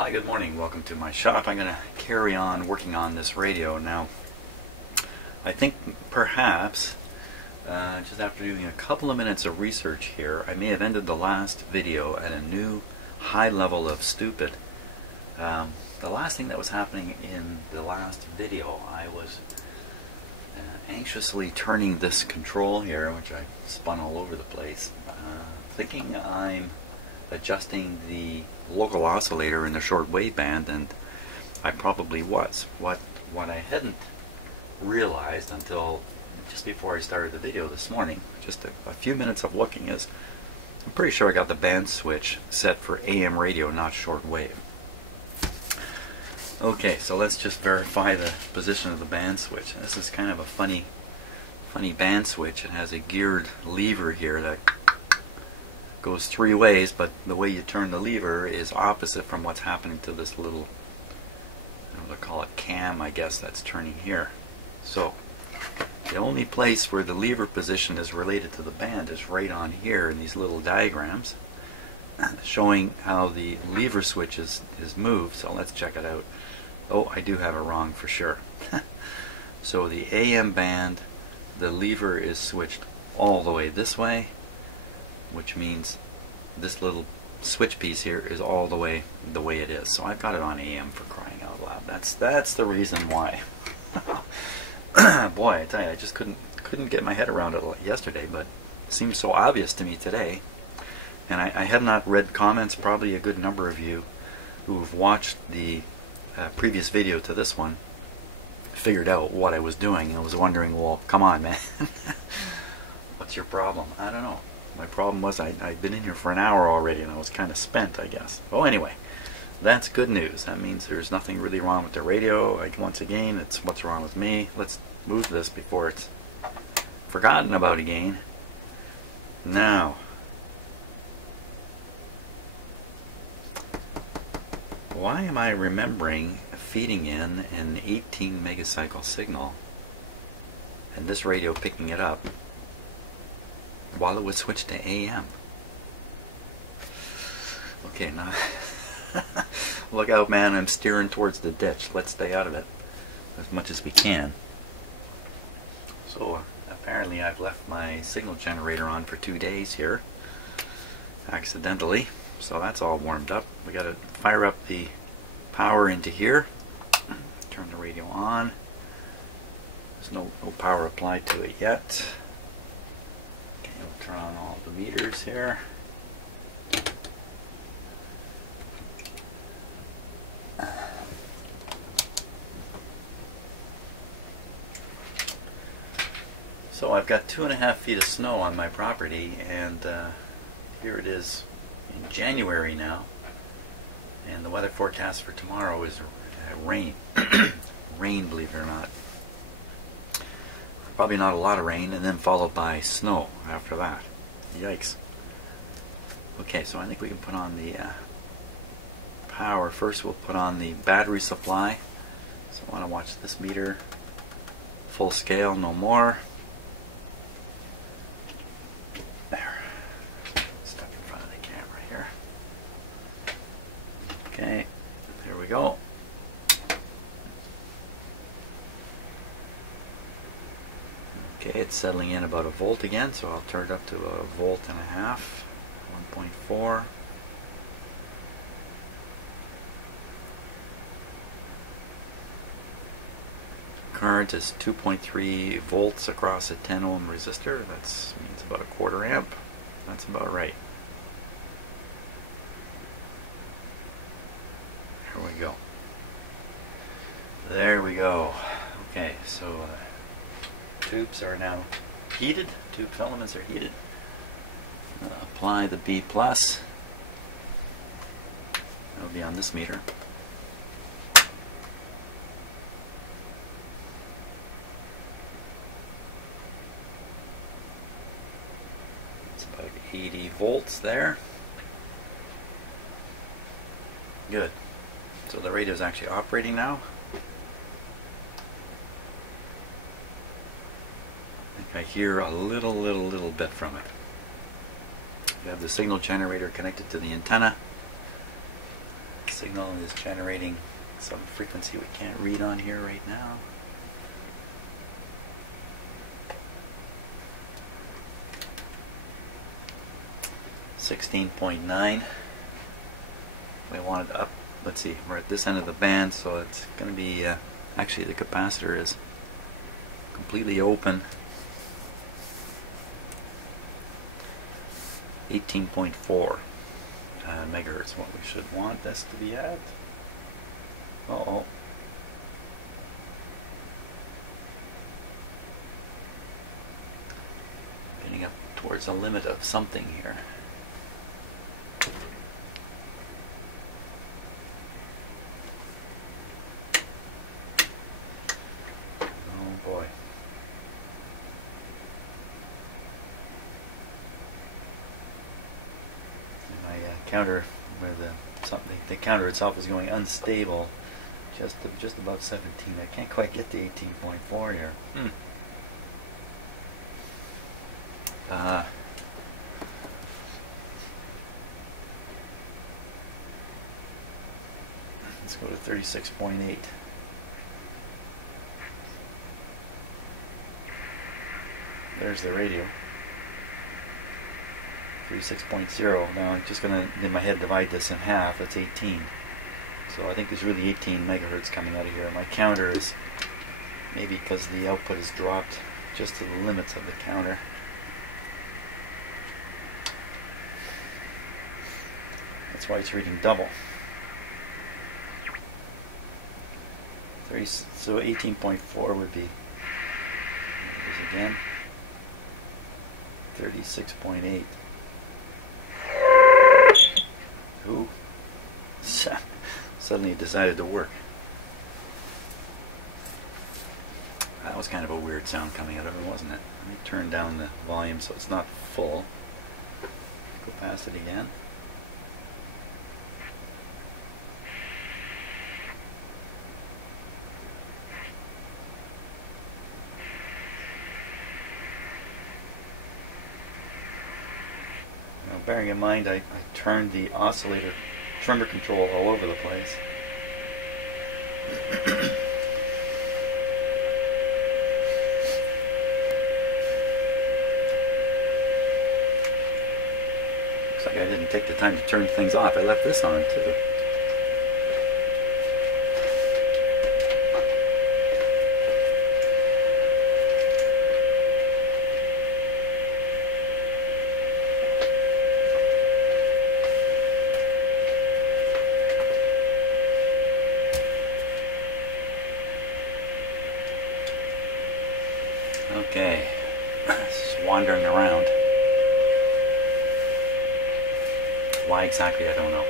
Hi, good morning. Welcome to my shop. I'm going to carry on working on this radio. Now, I think perhaps, just after doing a couple of minutes of research here, I may have ended the last video at a new high level of stupid. The last thing that was happening in the last video, I was anxiously turning this control here, which I spun all over the place, thinking I'm adjusting the local oscillator in the shortwave band, and I probably was. What I hadn't realized until just before I started the video this morning, just a few minutes of looking, is I'm pretty sure I got the band switch set for AM radio, not shortwave. Okay, so let's just verify the position of the band switch. This is kind of a funny band switch. It has a geared lever here that goes three ways, but the way you turn the lever is opposite from what's happening to this little, I don't know what to call it, cam, I guess, that's turning here. So the only place where the lever position is related to the band is right on here in these little diagrams showing how the lever switch is moved. So let's check it out. Oh, I do have it wrong for sure. So the AM band, the lever is switched all the way this way, which means this little switch piece here is all the way it is. So I've got it on AM, for crying out loud. That's the reason why. Boy, I tell you, I just couldn't get my head around it yesterday, but it seems so obvious to me today. And I have not read comments. Probably a good number of you who have watched the previous video to this one figured out what I was doing and was wondering, well, come on, man. What's your problem? I don't know. My problem was I'd been in here for an hour already and I was kind of spent, I guess. Well, anyway, that's good news. That means there's nothing really wrong with the radio. Once again, it's what's wrong with me. Let's move this before it's forgotten about again. Now, why am I remembering feeding in an 18 megacycle signal and this radio picking it up while it was switched to AM? Okay, now look out, man, I'm steering towards the ditch. Let's stay out of it as much as we can. So apparently I've left my signal generator on for 2 days here accidentally, so that's all warmed up. We got to fire up the power into here, turn the radio on. There's no power applied to it yet. We'll turn on all the meters here. So I've got 2.5 feet of snow on my property, and here it is in January now, and the weather forecast for tomorrow is rain. Rain, believe it or not. Probably not a lot of rain, and then followed by snow after that. Yikes. Okay, so I think we can put on the power. First we'll put on the battery supply. So I want to watch this meter full scale, no more. There. Step in front of the camera here. Okay, there we go. Okay, it's settling in about a volt again, so I'll turn it up to 1.5 volts, 1.4. Current is 2.3 volts across a 10 ohm resistor. That means about 1/4 amp. That's about right. There we go. There we go. Okay, so tubes are now heated. Tube filaments are heated. Apply the B+. That'll be on this meter. It's about 80 volts there. Good. So the radio is actually operating now. I hear a little bit from it. You have the signal generator connected to the antenna. signal is generating some frequency we can't read on here right now. .9. We want it up. Let's see, we're at this end of the band, so it's going to be actually the capacitor is completely open. 18.4 megahertz, what we should want this to be at. Uh-oh. Getting up towards the limit of something here. Oh boy. My counter, where the counter itself is going unstable, just above 17. I can't quite get to 18.4 here. Let's go to 36.8. There's the radio. 36.0. Now I'm just going to, in my head, divide this in half. That's 18. So I think there's really 18 megahertz coming out of here. My counter is, maybe because the output has dropped just to the limits of the counter. That's why it's reading double. So 18.4 would be, again, 36.8. Ooh. Suddenly it decided to work. That was kind of a weird sound coming out of it, wasn't it? Let me turn down the volume so it's not full. Go past it again. Now, bearing in mind I turned the oscillator tremor control all over the place. Looks like I didn't take the time to turn things off. I left this on too. Okay, this is wandering around. Why exactly, I don't know.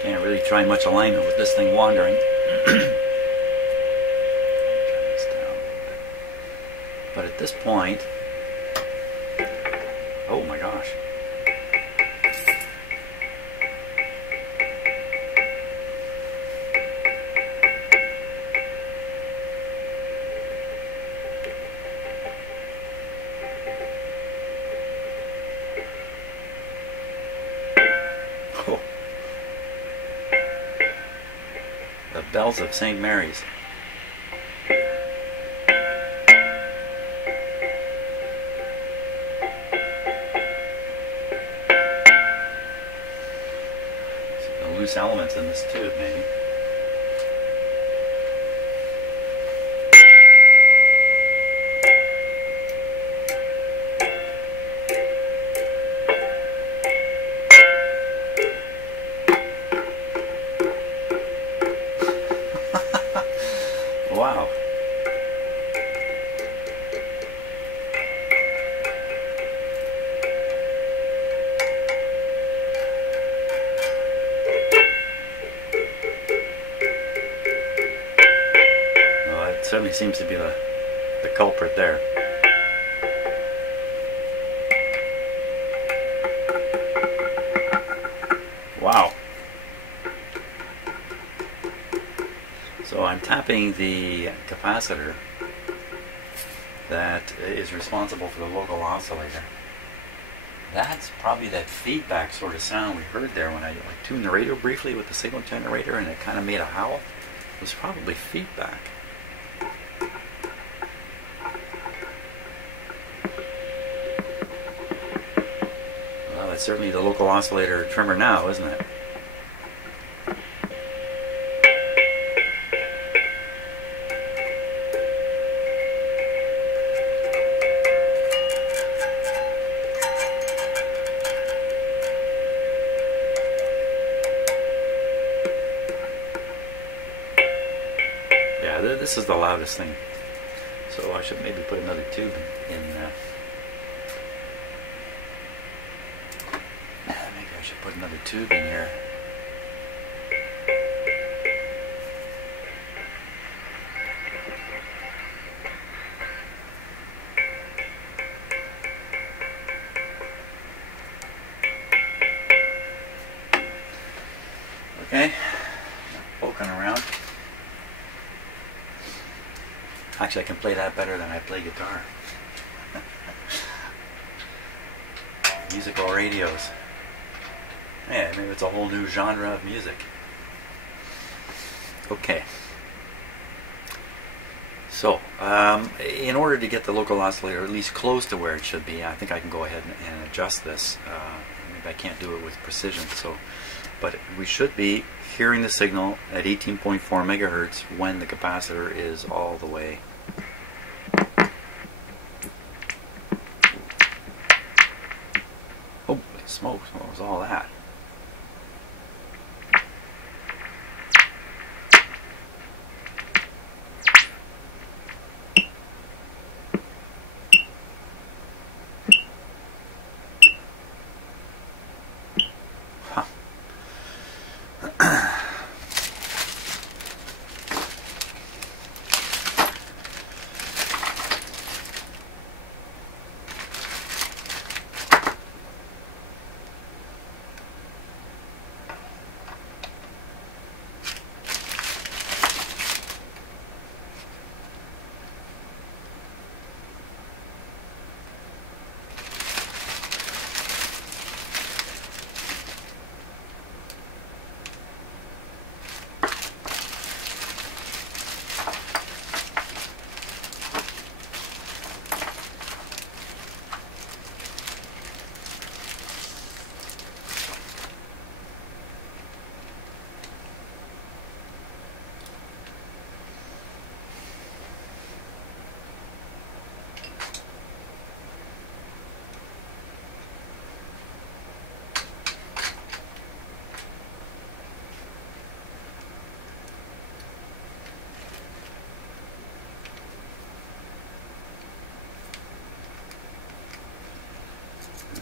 Can't really try much alignment with this thing wandering. But at this point, oh my gosh. The bells of St. Mary's. The loose elements in this tube, maybe. Wow. Well, it certainly seems to be the culprit there. Wow. So I'm tapping the capacitor that is responsible for the local oscillator. That's probably that feedback sort of sound we heard there when I tuned the radio briefly with the signal generator and it kind of made a howl. It was probably feedback. Well, that's certainly the local oscillator trimmer now, isn't it? This is the loudest thing, so I should maybe put another tube in. Maybe I should put another tube in here. Okay, poking around. Actually, I can play that better than I play guitar. Musical radios. Yeah, maybe it's a whole new genre of music. Okay. So, in order to get the local oscillator at least close to where it should be, I think I can go ahead and adjust this. Maybe I can't do it with precision, but we should be hearing the signal at 18.4 megahertz when the capacitor is all the way. Oh, smoke! What was all that?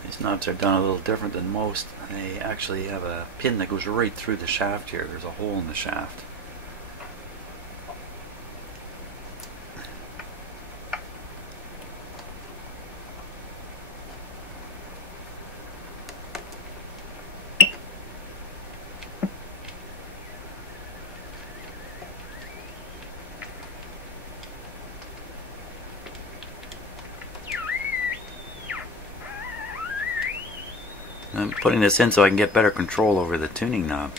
These knobs are done a little different than most. They actually have a pin that goes right through the shaft here. There's a hole in the shaft. I'm putting this in so I can get better control over the tuning knob.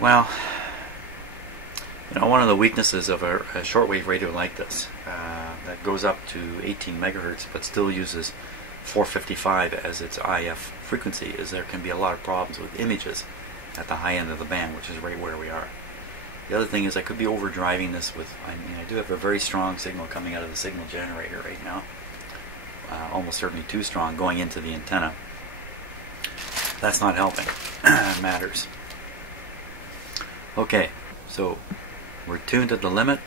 Well, you know, one of the weaknesses of a shortwave radio like this that goes up to 18 megahertz but still uses 455 as its IF frequency is there can be a lot of problems with images at the high end of the band, which is right where we are. The other thing is I could be overdriving this with, I mean, I do have a very strong signal coming out of the signal generator right now. Almost certainly too strong going into the antenna. That's not helping matters. Okay, so we're tuned to the limit.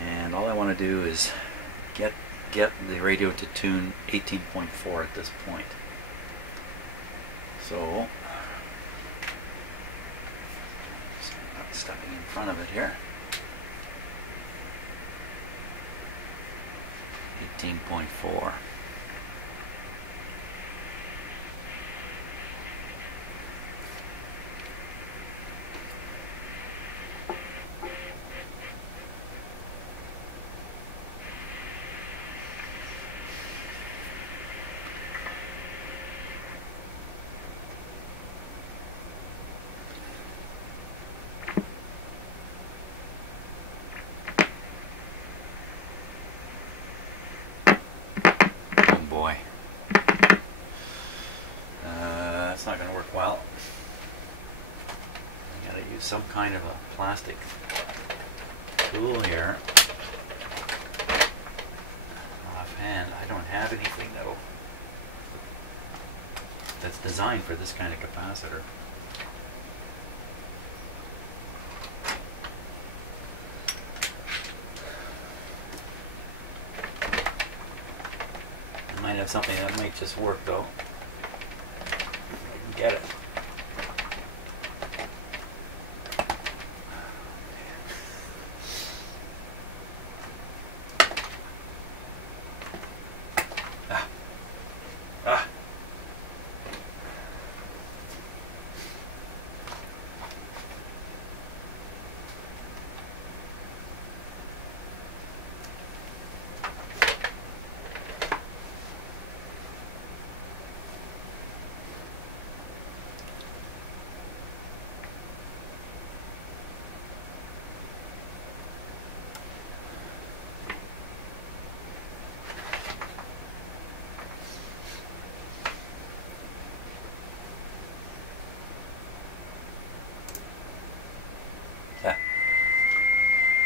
And all I want to do is get the radio to tune 18.4 at this point. So, not stepping front of it here. 18.4. That's not going to work well. I gotta use some kind of a plastic tool here. Offhand, I don't have anything that's designed for this kind of capacitor. I might have something that might just work though. Get it.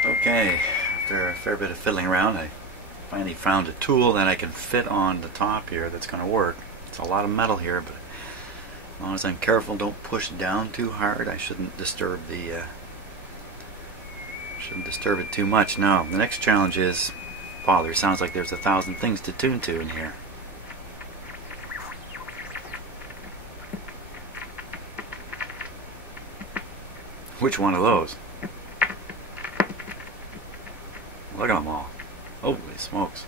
Okay, after a fair bit of fiddling around, I finally found a tool that I can fit on the top here that's going to work. It's a lot of metal here, but as long as I'm careful, don't push down too hard. I shouldn't disturb it too much. Now, the next challenge is, wow, there sounds like there's 1,000 things to tune to in here. Which one of those? Look at them all. Holy smokes.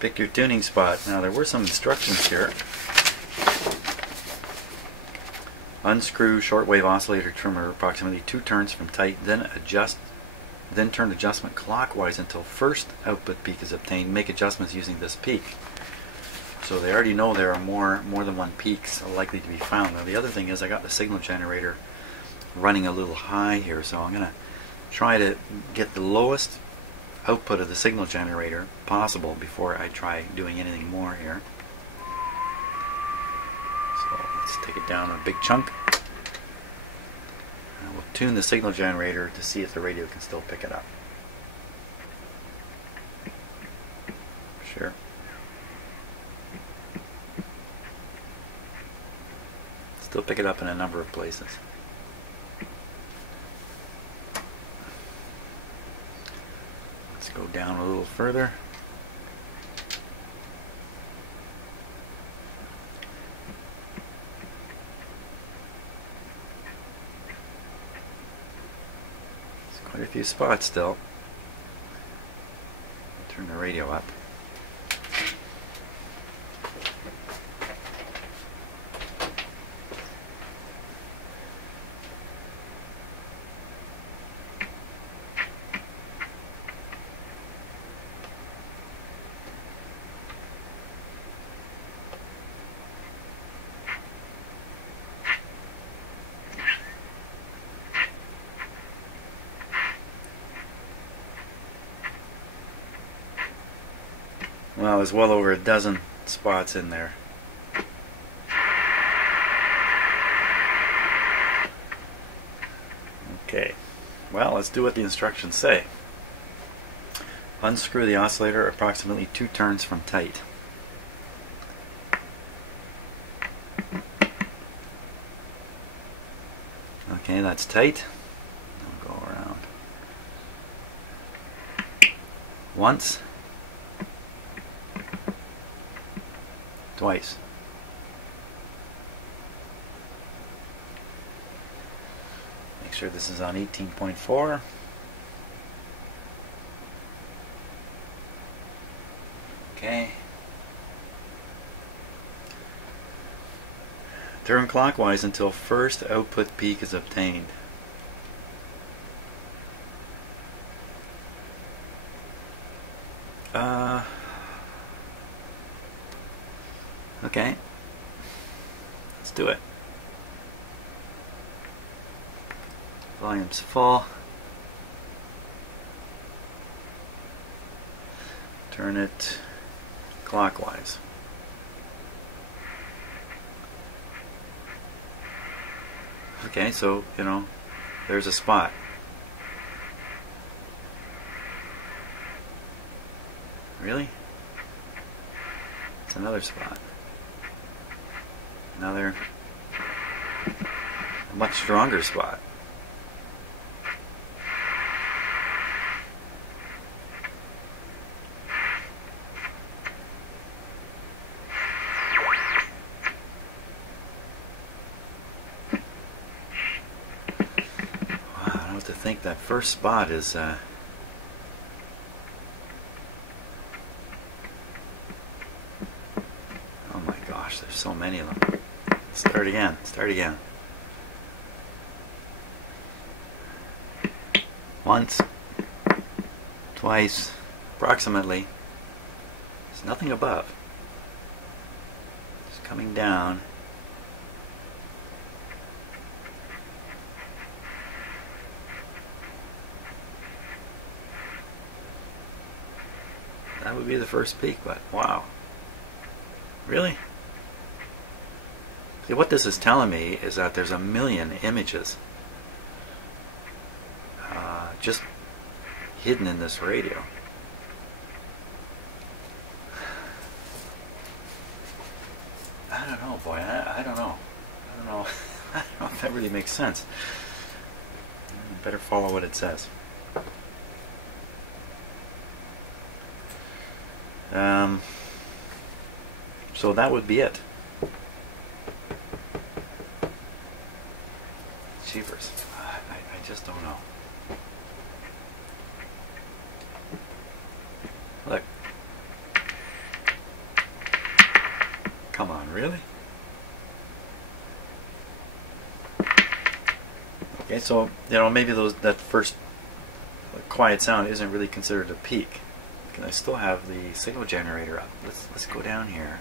Pick your tuning spot. Now there were some instructions here. Unscrew shortwave oscillator trimmer approximately 2 turns from tight, then turn adjustment clockwise until first output peak is obtained. Make adjustments using this peak. So they already know there are more than one peaks likely to be found. Now the other thing is I got the signal generator running a little high here, so I'm going to try to get the lowest output of the signal generator possible before I try doing anything more here. So let's take it down a big chunk. And we'll tune the signal generator to see if the radio can still pick it up. Sure. Still pick it up in a number of places. Let's go down a little further. There's quite a few spots still. Turn the radio up. Well, there's well over a dozen spots in there. Okay, well, let's do what the instructions say. Unscrew the oscillator approximately 2 turns from tight. Okay, that's tight. I'll go around once, twice, sure this is on 18.4. Okay. Turn clockwise until first output peak is obtained. Okay. Let's do it. Volume's full. Turn it clockwise. Okay, so, you know, there's a spot. Really? It's another spot. Another, a much stronger spot. Wow, I don't know what to think. That first spot is oh my gosh, there's so many of them. Start again, start again. Once, twice, approximately. There's nothing above. It's coming down. That would be the first peak, but wow. Really? See, what this is telling me is that there's a million images just hidden in this radio. I don't know, boy. I don't know. I don't know. I don't know if that really makes sense. You better follow what it says. So that would be it. Cheapers. I just don't know. Look. Come on, really? Okay, so, you know, maybe that first quiet sound isn't really considered a peak. I still have the signal generator up. Let's go down here.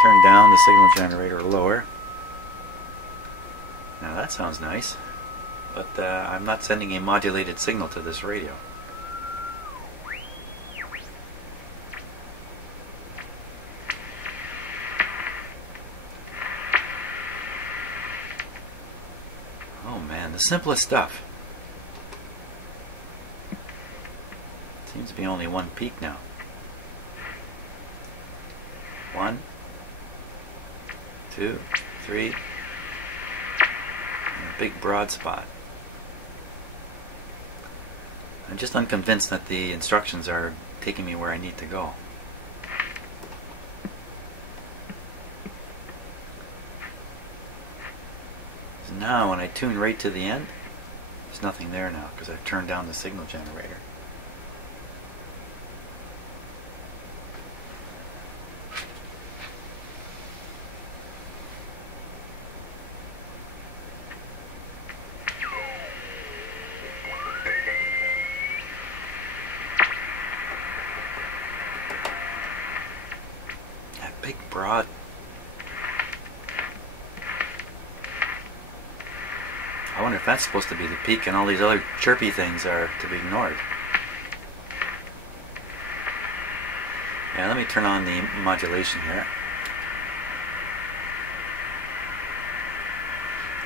Turn down the signal generator lower. Now that sounds nice, but I'm not sending a modulated signal to this radio. Oh man, the simplest stuff. Seems to be only one peak now. One, two, three. A big broad spot. I'm just unconvinced that the instructions are taking me where I need to go. So now when I tune right to the end, there's nothing there now because I've turned down the signal generator. Big broad. I wonder if that's supposed to be the peak and all these other chirpy things are to be ignored. Yeah, let me turn on the modulation here.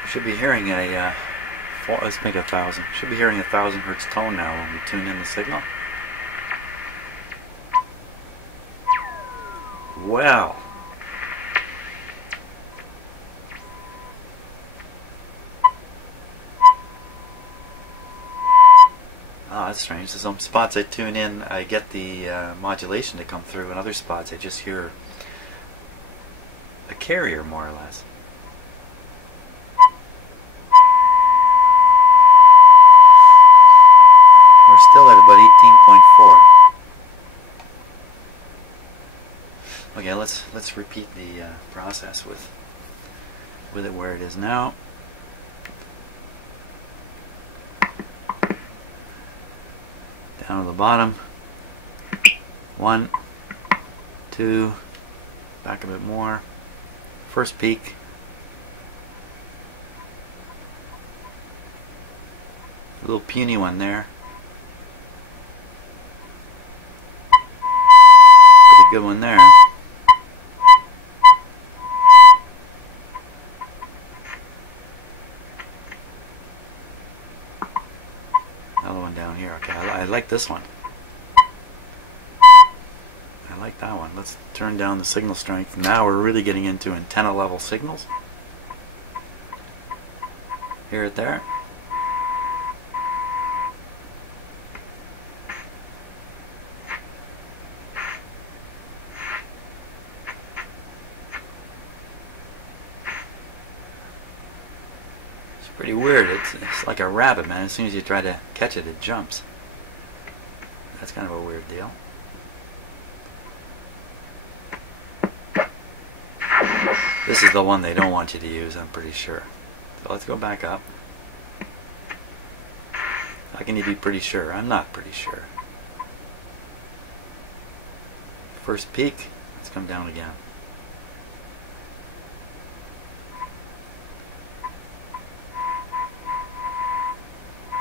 Should be hearing a let's make 1,000. Should be hearing 1,000 hertz tone now when we tune in the signal. Well, oh, that's strange. So some spots I tune in, I get the modulation to come through, and other spots I just hear a carrier, more or less. We're still at about 18.4. Okay, let's repeat the process with it where it is now. Down to the bottom. 1, 2, back a bit more. First peak. A little puny one there. Pretty good one there. Another one down here. Okay, I like this one. I like that one. Let's turn down the signal strength. Now we're really getting into antenna level signals. Hear it there? It's pretty weird. It's like a rabbit, man. As soon as you try to catch it, it jumps. That's kind of a weird deal. This is the one they don't want you to use, I'm pretty sure. So let's go back up. How can you be pretty sure? I'm not pretty sure. First peak, let's come down again.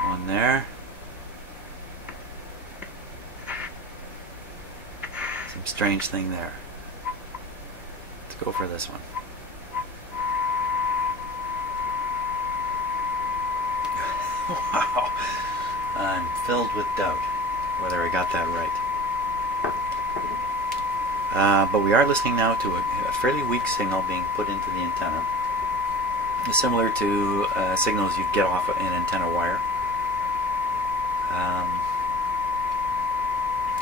One there. Some strange thing there. Let's go for this one. Wow, I'm filled with doubt whether I got that right. But we are listening now to a fairly weak signal being put into the antenna. It's similar to signals you'd get off an antenna wire.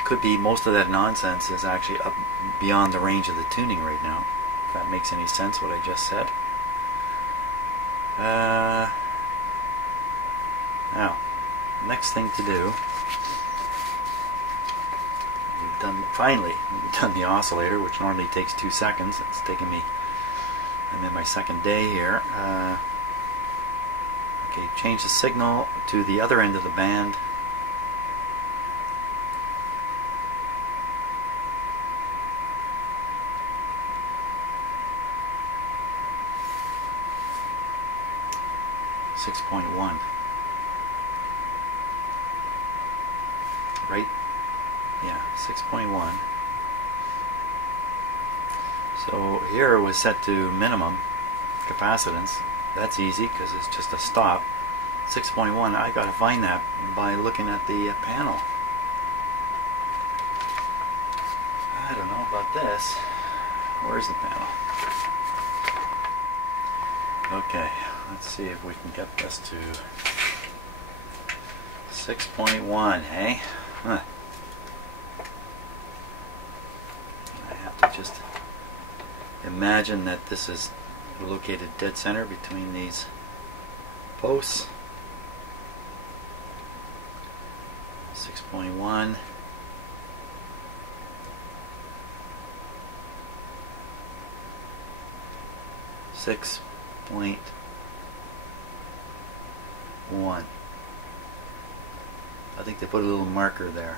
Could be most of that nonsense is actually up beyond the range of the tuning right now, if that makes any sense what I just said. Now, next thing to do, finally we've done the oscillator, which normally takes 2 seconds. It's taken me, I'm in my second day here. Okay, change the signal to the other end of the band. .1, right? Yeah, 6.1. So here it was set to minimum capacitance. That's easy because it's just a stop. 6.1, I gotta find that by looking at the panel. I don't know about this. Where's the panel? Okay, let's see if we can get this to 6.1, hey? Huh. I have to just imagine that this is located dead center between these posts. 6.1. Six. 0.1. I think they put a little marker there.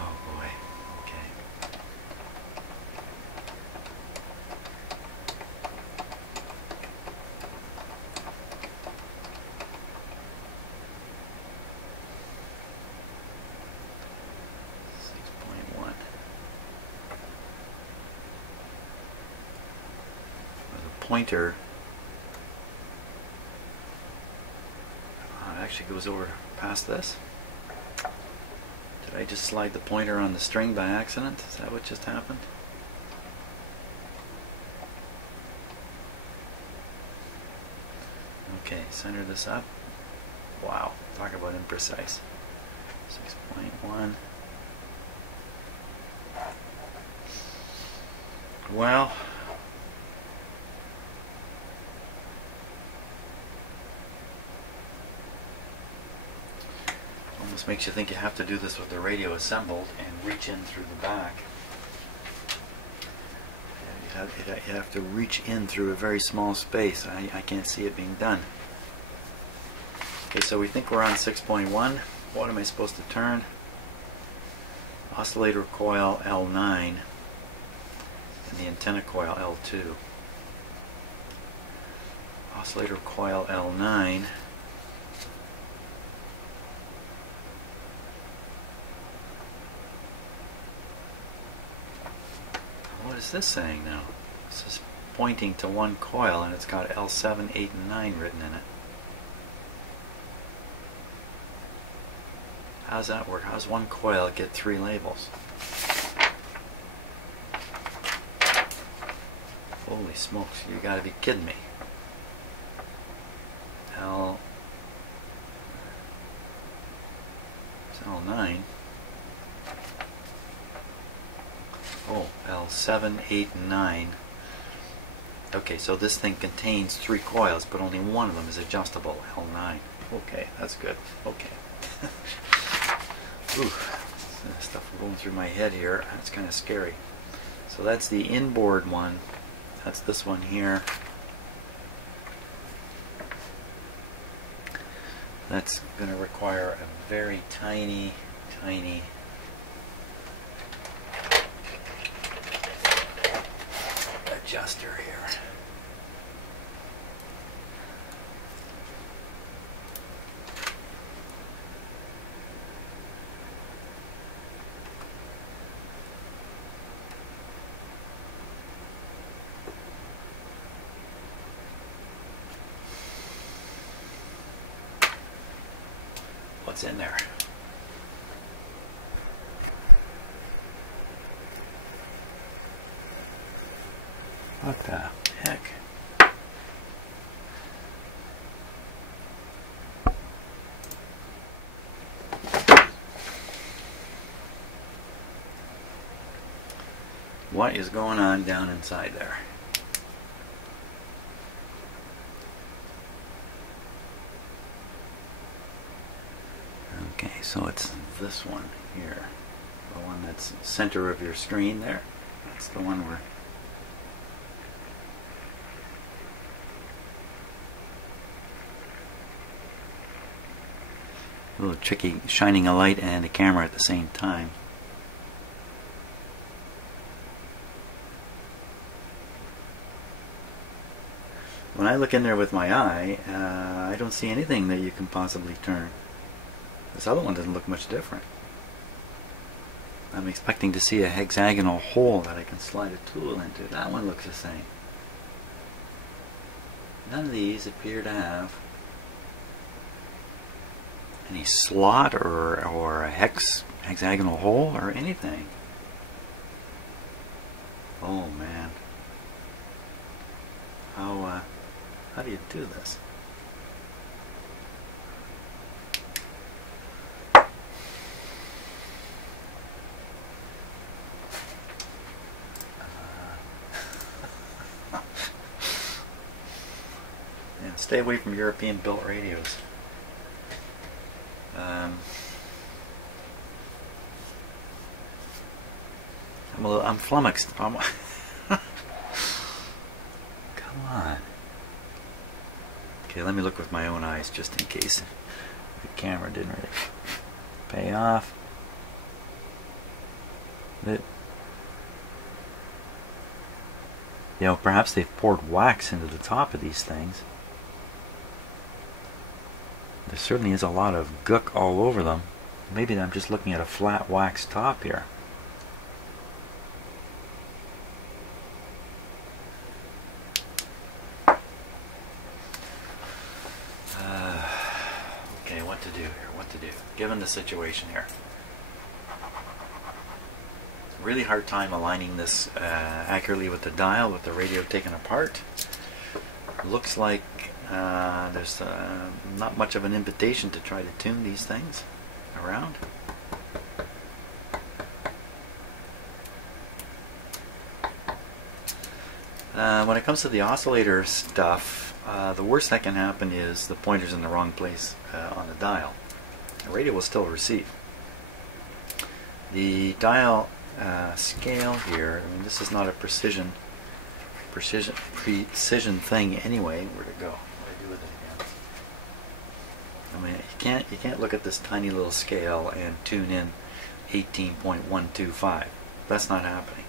Oh boy. Okay. Pointer actually goes over past this. Did I just slide the pointer on the string by accident? Is that what just happened? Okay, center this up. Wow, talk about imprecise. 6.1. Well, almost makes you think you have to do this with the radio assembled and reach in through the back. You have to reach in through a very small space. I can't see it being done. Okay, so we think we're on 6.1. What am I supposed to turn? Oscillator coil L9 and the antenna coil L2. Oscillator coil L9. What is this saying now? This is pointing to one coil and it's got L7, 8, and 9 written in it. How's that work? How does one coil get 3 labels? Holy smokes, you gotta be kidding me. It's L9. Oh, L7, 8, and 9. Okay, so this thing contains 3 coils, but only one of them is adjustable, L9. Okay, that's good. Okay. Ooh, stuff going through my head here. That's kind of scary. So that's the inboard one. That's this one here. That's going to require a very tiny adjuster here. What's in there? What the heck? What is going on down inside there? Okay, so it's this one here, the one that's center of your screen there. That's the one where a little tricky, shining a light and a camera at the same time. When I look in there with my eye, I don't see anything that you can possibly turn. This other one doesn't look much different. I'm expecting to see a hexagonal hole that I can slide a tool into. That one looks the same. None of these appear to have any slot or a hexagonal hole or anything. Oh man. How do you do this? Stay away from European-built radios. I'm flummoxed. Come on. Okay, let me look with my own eyes just in case the camera didn't really pay off. You know, perhaps they've poured wax into the top of these things. There certainly is a lot of gook all over them. Maybe I'm just looking at a flat wax top here. Okay, what to do here? What to do? Given the situation here. Really hard time aligning this accurately with the dial with the radio taken apart. Looks like there's not much of an invitation to try to tune these things around. When it comes to the oscillator stuff, the worst that can happen is the pointer's in the wrong place on the dial. The radio will still receive. The dial scale here, I mean, this is not a precision thing anyway. Where'd it go? What do I do with it again? I mean, you can't look at this tiny little scale and tune in 18.125. That's not happening.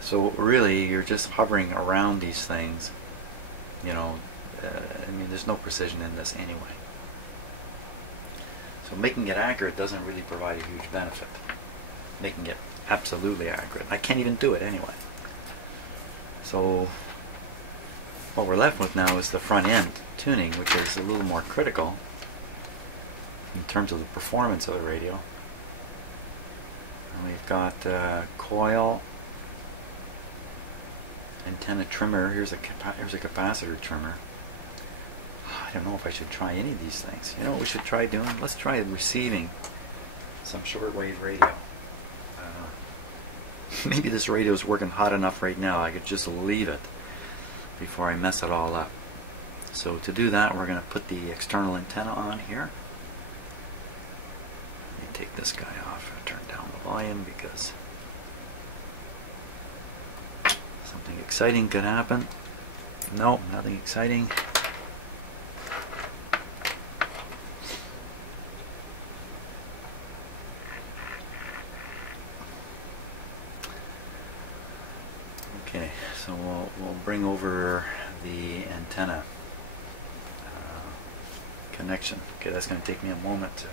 So really, you're just hovering around these things. You know, I mean, there's no precision in this anyway. So making it accurate doesn't really provide a huge benefit. Making it absolutely accurate, I can't even do it anyway. So what we're left with now is the front end tuning, which is a little more critical in terms of the performance of the radio. And we've got coil, antenna trimmer. Here's a capacitor trimmer. I don't know if I should try any of these things. You know what we should try doing? Let's try receiving some shortwave radio. Maybe this radio is working hot enough right now I could just leave it before I mess it all up. So to do that, we're going to put the external antenna on here. Let me take this guy off and turn down the volume because something exciting could happen. No, nothing exciting. Okay, so we'll bring over the antenna connection. Okay, that's going to take me a moment to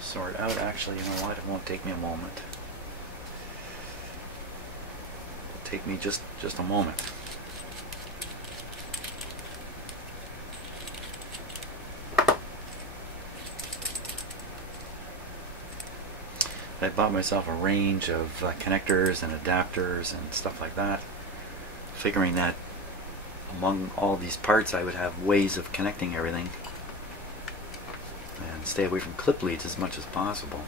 sort out. Actually, you know what? It won't take me a moment. It'll take me just a moment. I bought myself a range of connectors and adapters and stuff like that, figuring that among all these parts I would have ways of connecting everything and stay away from clip leads as much as possible.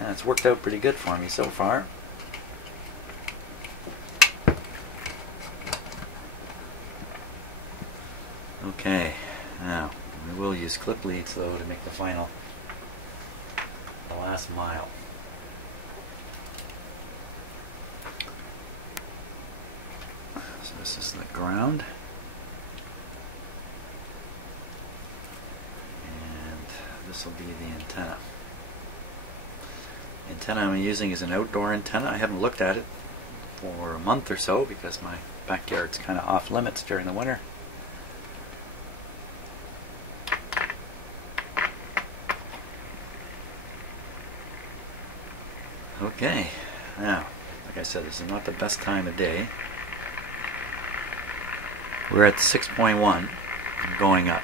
And it's worked out pretty good for me so far. Okay, now we will use clip leads though to make the last mile. So this is the ground, and this will be the antenna. The antenna I'm using is an outdoor antenna. I haven't looked at it for a month or so because my backyard's kind of off limits during the winter. Okay, now, like I said, this is not the best time of day. We're at 6.1 and going up.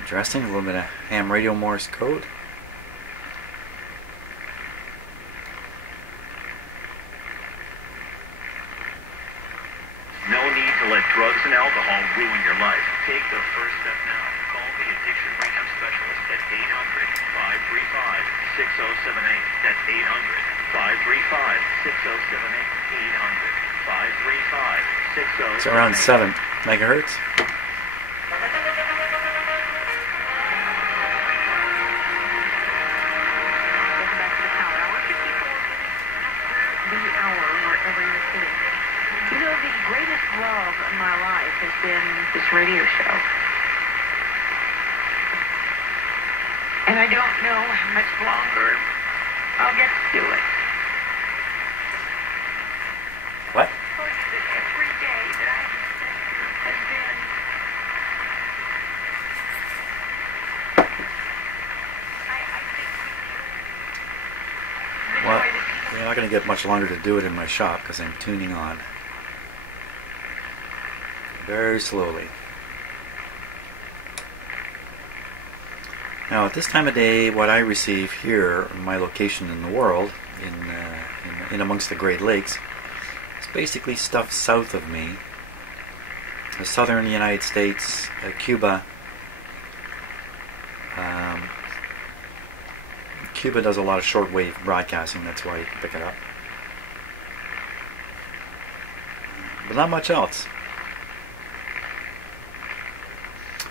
Interesting, a little bit of ham radio Morse code. Drugs and alcohol ruin your life. Take the first step now. Call the addiction rehab specialist at 800-535-6078. That's 800-535-6078. 800-535-6078. It's around 7 megahertz. Love of my life has been this radio show. And I don't know how much longer I'll get to do it. What? Every day that I have been... Well, you're not going to get much longer to do it in my shop because I'm tuning on very slowly. Now at this time of day, what I receive here, my location in the world, in amongst the Great Lakes. It's basically stuff south of me. The southern United States, Cuba. Cuba does a lot of shortwave broadcasting, that's why you can pick it up. But not much else.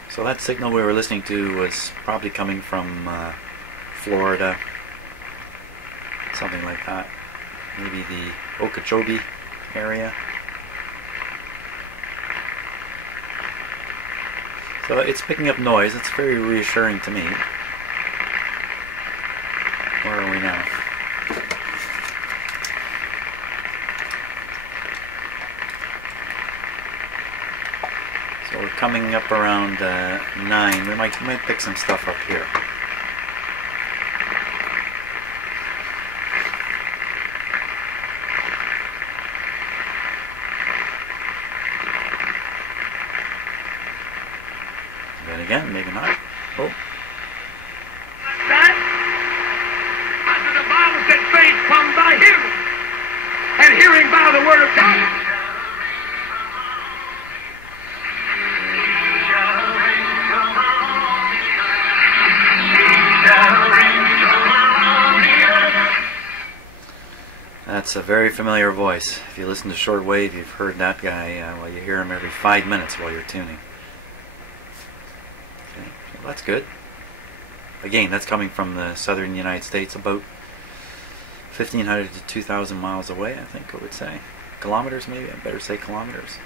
So that signal we were listening to was probably coming from Florida, something like that. Maybe the Okeechobee area. So it's picking up noise. It's very reassuring to me. Where are we now? So we're coming up around 9. We might pick some stuff up here. Then again, maybe not. Oh. That, under the Bible said faith comes by hearing, and hearing by the word of God. That's a very familiar voice. If you listen to shortwave, you've heard that guy. Well, you hear him every 5 minutes while you're tuning. Okay, well, that's good. Again, that's coming from the southern United States, about 1,500 to 2,000 miles away, I think I would say. Kilometers, maybe? I better say kilometers.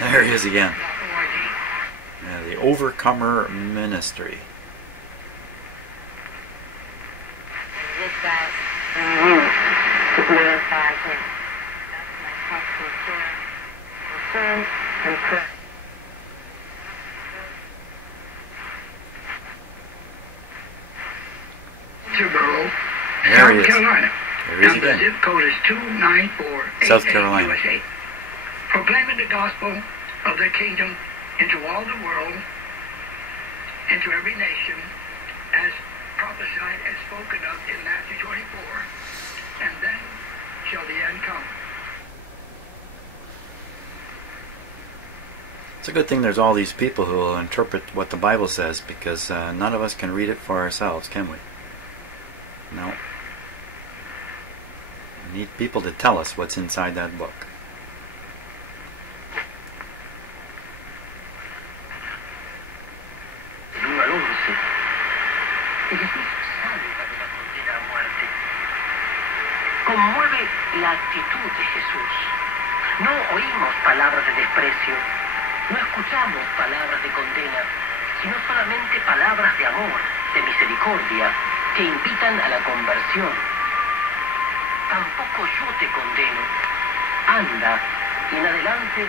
There he is again. Yeah, the Overcomer Ministry. There he is. Carolina. There he is again. The zip code is 29488 South Carolina. USA. Proclaiming the gospel of the kingdom into all the world, into every nation, as prophesied and spoken of in Matthew 24, and then shall the end come. It's a good thing there's all these people who will interpret what the Bible says, because none of us can read it for ourselves, can we? No. We need people to tell us what's inside that book. Conmueve la actitud de Jesús. No oímos palabras de desprecio, no escuchamos palabras de condena, sino solamente palabras de amor, de misericordia, que invitan a la conversión. Tampoco yo te condeno. Anda, y en adelante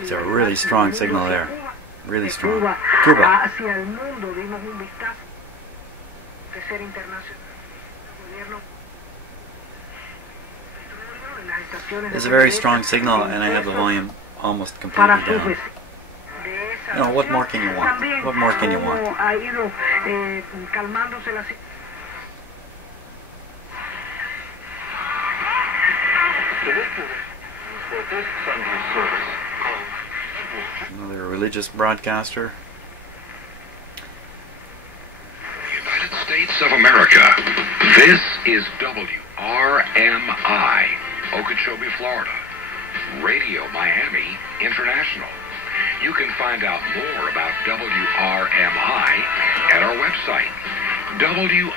It's a really strong signal there. Really strong. Cuba. It's a very strong signal, and I have the volume almost completely down. You know, what more can you want? What more can you want? Another religious broadcaster. United States of America. This is WRMI, Okeechobee, Florida. Radio Miami International. You can find out more about WRMI at our website, WRMI.net.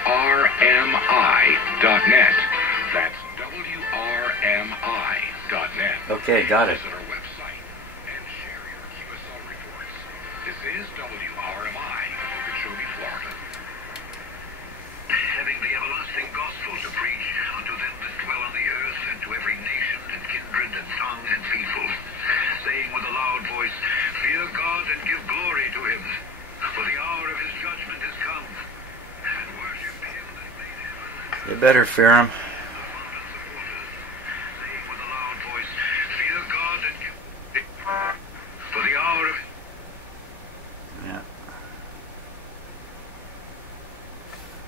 That's WRMI.net. Okay, got it. Visit our website and share your QSL reports. This is WRMI. and tongue and people, saying with a loud voice, "Fear God and give glory to him, for the hour of his judgment is come. And worship him that made heaven." You better fear him. Saying with a loud voice, "Fear God and give for the hour of..." Yeah.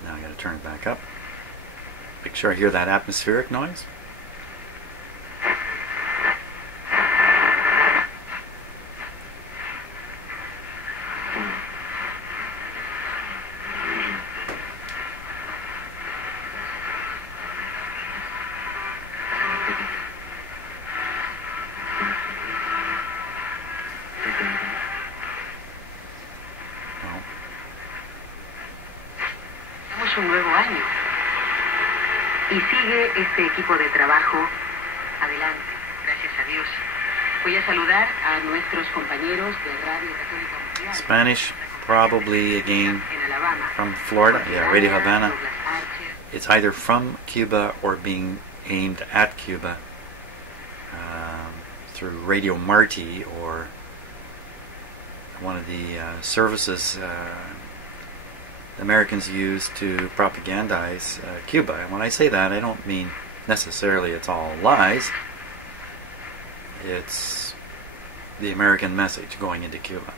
Now I gotta turn it back up. Make sure I hear that atmospheric noise. Un nuevo año y sigue este equipo de trabajo adelante, gracias a Dios. Voy a saludar a nuestros compañeros de Radio Católica Mundial. Spanish, probably again from Florida. Yeah, Radio Havana. It's either from Cuba or being aimed at Cuba through Radio Marti or one of the services the Americans use to propagandize Cuba. And when I say that, I don't mean necessarily it's all lies. It's the American message going into Cuba.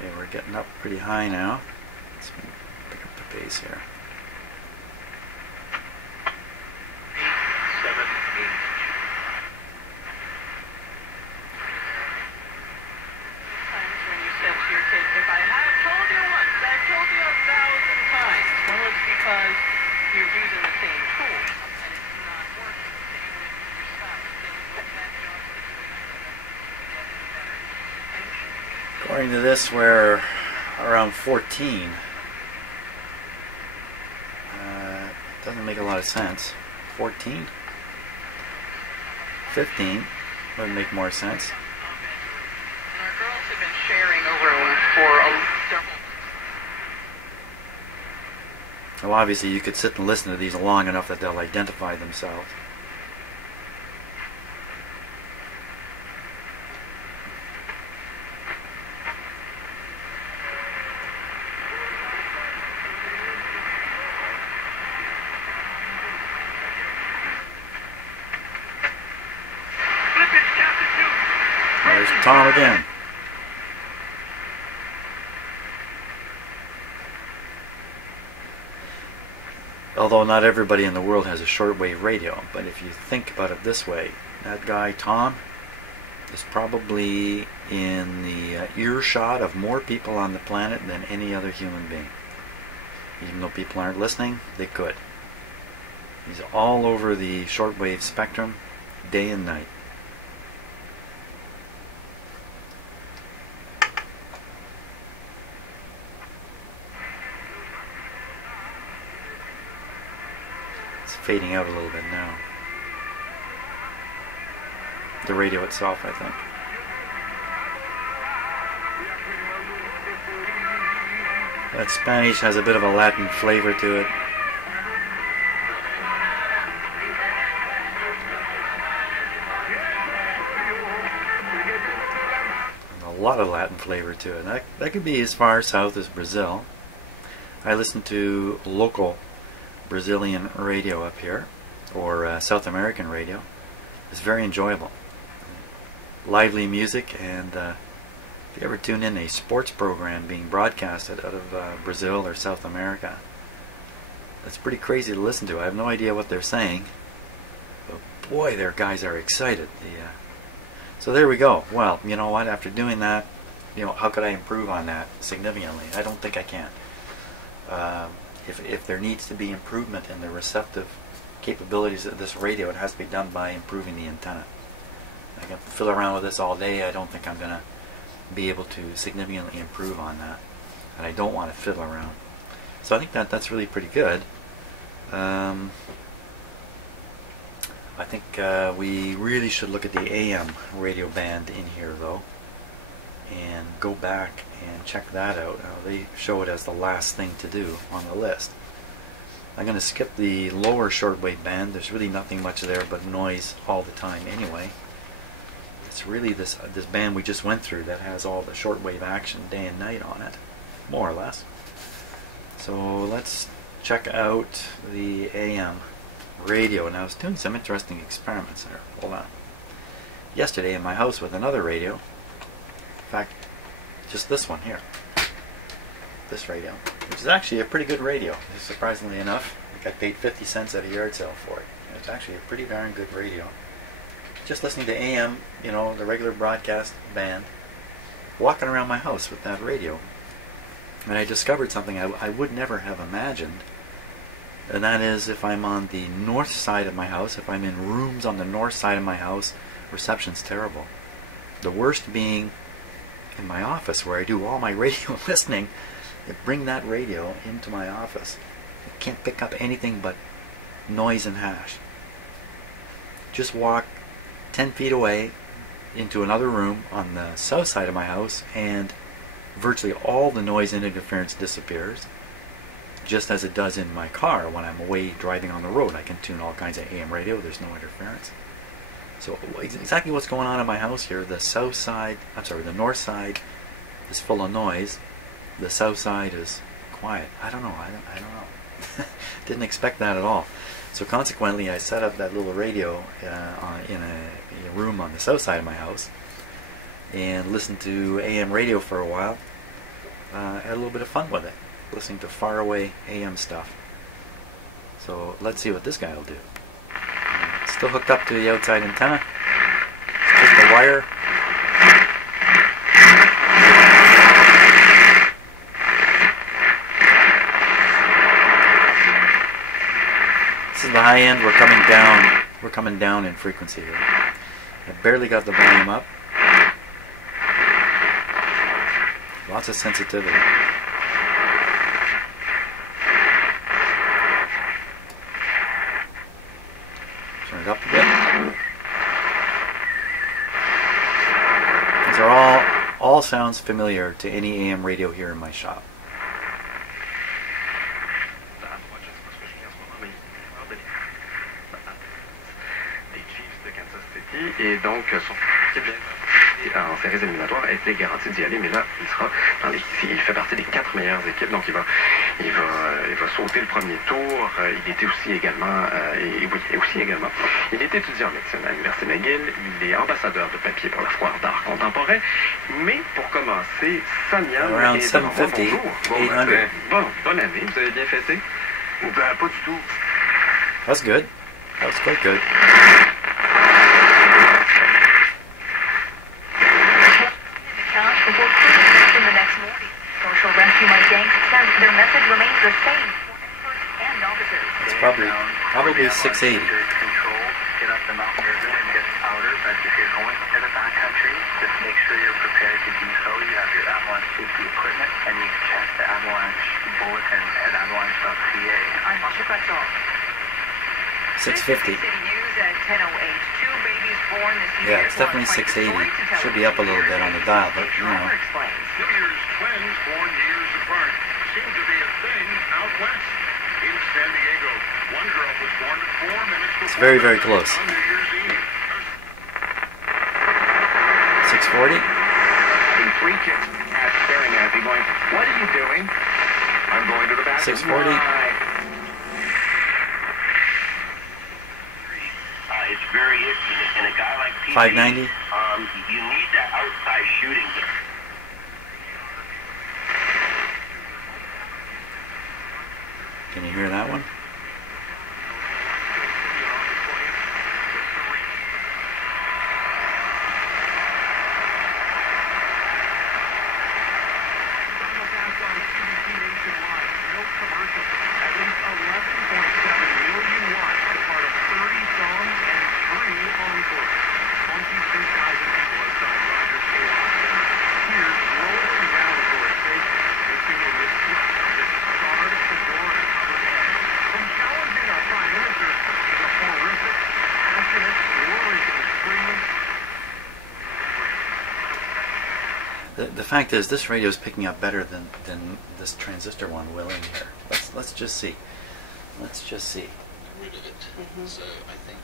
Okay, we're getting up pretty high now. Let's pick up the pace here. 7, 8. Times when you said to your kids, if I have told you once, I've told you 1,000 times. Well, it's because you're using the same tool and it's not working. Same with your spouse. Put that job situation According to this, we're around 14. Doesn't make a lot of sense. 14? 15 would make more sense. and our girls have been sharing over for several. Well, obviously you could sit and listen to these long enough that they'll identify themselves. Philippians chapter 2. There's Tom again. Although not everybody in the world has a shortwave radio, but if you think about it this way, that guy Tom is probably in the earshot of more people on the planet than any other human being. Even though people aren't listening, they could. He's all over the shortwave spectrum, day and night. It's fading out a little bit now. The radio itself, I think. That Spanish has a bit of a Latin flavor to it. A lot of Latin flavor to it. That could be as far south as Brazil. I listen to local Brazilian radio up here, or South American radio. It's very enjoyable. Lively music, and if you ever tune in a sports program being broadcasted out of Brazil or South America, it's pretty crazy to listen to. I have no idea what they're saying, but boy, their guys are excited. So there we go. Well, you know what? After doing that, how could I improve on that significantly? I don't think I can. If there needs to be improvement in the receptive capabilities of this radio, it has to be done by improving the antenna. I can fiddle around with this all day. I don't think I'm going to be able to significantly improve on that, and I don't want to fiddle around. So I think that's really pretty good. I think we really should look at the AM radio band in here, though. and go back and check that out. They show it as the last thing to do on the list. I'm going to skip the lower shortwave band. There's really nothing much there but noise all the time anyway. It's really this band we just went through that has all the shortwave action day and night on it, more or less. So let's check out the AM radio. Now I was doing some interesting experiments there. Hold on. Yesterday in my house with another radio, in fact, just this one here, this radio, which is actually a pretty good radio, surprisingly enough. I think I paid 50 cents at a yard sale for it. It's actually a pretty darn good radio. Just listening to AM, you know, the regular broadcast band, walking around my house with that radio. And I discovered something I would never have imagined. And that is, if I'm on the north side of my house, if I'm in rooms on the north side of my house, reception's terrible. The worst being in my office where I do all my radio listening. You bring that radio into my office. It can't pick up anything but noise and hash. Just walk 10 feet away into another room on the south side of my house and virtually all the noise and interference disappears, just as it does in my car when I'm away driving on the road. I can tune all kinds of AM radio, there's no interference. So exactly what's going on in my house here, the south side, the north side is full of noise, the south side is quiet. I don't know. Didn't expect that at all. So consequently, I set up that little radio in a room on the south side of my house and listened to AM radio for a while. Had a little bit of fun with it, listening to faraway AM stuff. So let's see what this guy will do. Still hooked up to the outside antenna. Just the wire. This is the high end. We're coming down in frequency here. I barely got the volume up. Lots of sensitivity. Turn it up a bit. These are all sounds familiar to any AM radio here in my shop. Et donc son en séries éliminatoires était garanti d'y aller, mais là il sera il fait partie des 4 meilleures équipes, donc il va sauter le premier tour. Il était aussi également il est étudiant en médecine à l'Université McGill. Il est ambassadeur de papier pour la foire d'art contemporain. Mais pour commencer, Samia est devant moi. Bonjour. Bonne année, vous avez bien fêté? Pas du tout. That's good. That was quite good. It's probably 680. Get up the mountain river and get powder, but if you're going into the backcountry, just make sure you're prepared to do so. You have your avalanche safety equipment, and you can check the avalanche bulletin at avalanche.ca. I'm Masha Pretzel. 650. Yeah, it's definitely 680. Should be up a little bit on the dial, but you know. New Year's twins born years apart seem to be a thing out west. In San Diego, one girl was born at 4 minutes before. It's very, very close. On New Year's Eve. 640. The 3 kids staring at me going, "What are you doing?" "I'm going to the bathroom." 640. It's very iffy, and a guy like PG, 590. you need that outside shooting. Can you hear that one? fact is, this radio is picking up better than this transistor one will in here. Let's just see. Let's just see. So I think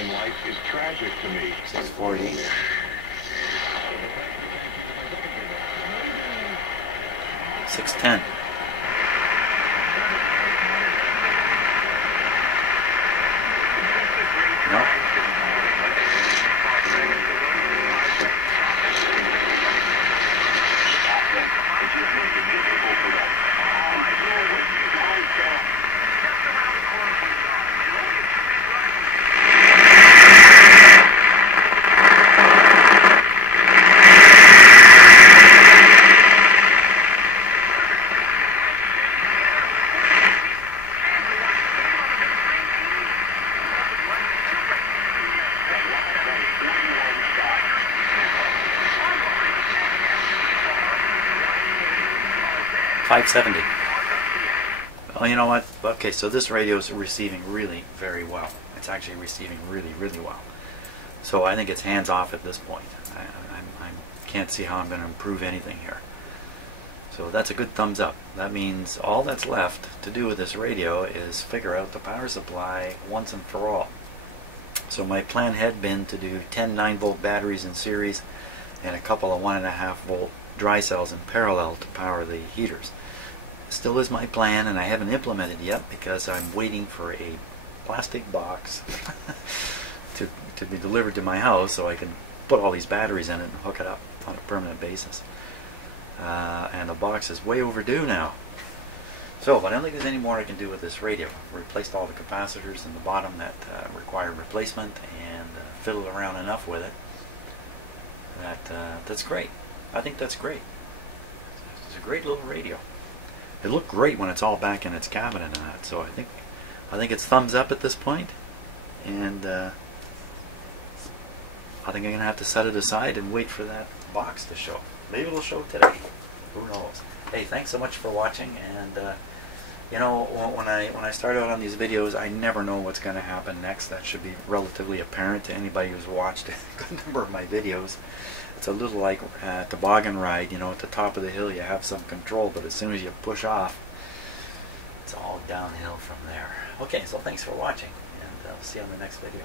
In life is tragic to me. 640. $610. No. $570. Well, you know what? Okay, so this radio is receiving really very well. It's actually receiving really, really well. So I think it's hands off at this point. I can't see how I'm going to improve anything here. So that's a good thumbs up. That means all that's left to do with this radio is figure out the power supply once and for all. So my plan had been to do 10 9-volt batteries in series and a couple of 1.5-volt dry cells in parallel to power the heaters. Still is my plan, and I haven't implemented yet because I'm waiting for a plastic box to be delivered to my house so I can put all these batteries in it and hook it up on a permanent basis. And the box is way overdue now. So, but I don't think there's any more I can do with this radio. I've replaced all the capacitors in the bottom that require replacement and fiddled around enough with it that that's great. I think that's great. It's a great little radio. It looked great when it's all back in its cabinet and that. So I think it's thumbs up at this point, and I think I'm gonna have to set it aside and wait for that box to show. Maybe it'll show today. Who knows? Hey, thanks so much for watching. And you know, when I start out on these videos, I never know what's going to happen next. That should be relatively apparent to anybody who's watched a good number of my videos. It's a little like a toboggan ride. You know, at the top of the hill you have some control, but as soon as you push off, it's all downhill from there. Okay, so thanks for watching, and I'll see you on the next video.